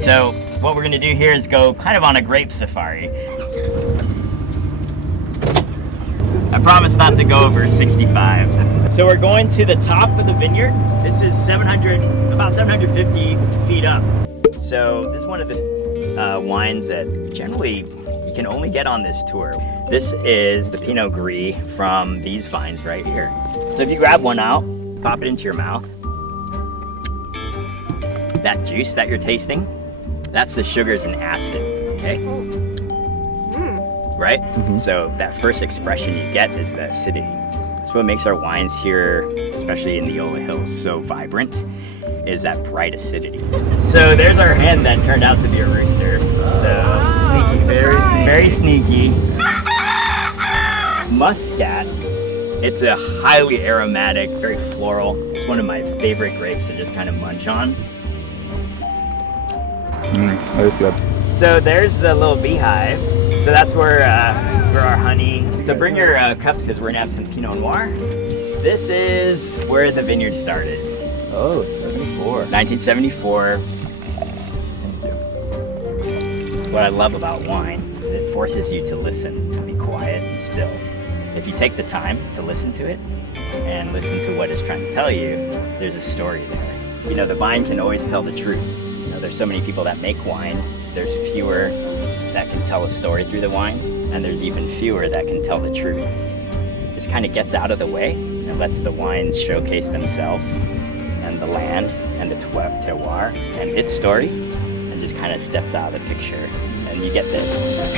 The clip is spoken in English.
So what we're gonna do here is go kind of on a grape safari. I promise not to go over 65. So we're going to the top of the vineyard. This is about 750 feet up. So this is one of the wines that generally you can only get on this tour. This is the Pinot Gris from these vines right here. So if you grab one out, pop it into your mouth. That juice that you're tasting, that's the sugars and acid, okay? Right? So that first expression you get is the acidity. That's what makes our wines here, especially in the Yola Hills, so vibrant, is that bright acidity. So there's our hen that turned out to be a rooster. So sneaky, very sneaky. Muscat, it's a highly aromatic, very floral. It's one of my favorite grapes to just kind of munch on. That's good. So there's the little beehive. So that's where for our honey. So bring your cups because we're gonna have some Pinot Noir. This is where the vineyard started. Oh, 74. 1974. What I love about wine is it forces you to listen and be quiet and still. If you take the time to listen to it and listen to what it's trying to tell you, there's a story there. You know, the vine can always tell the truth. You know, there's so many people that make wine. There's fewer that can tell a story through the wine, and there's even fewer that can tell the truth. It just kind of gets out of the way and lets the wines showcase themselves and the land and the terroir and its story, and just kind of steps out of the picture, and you get this.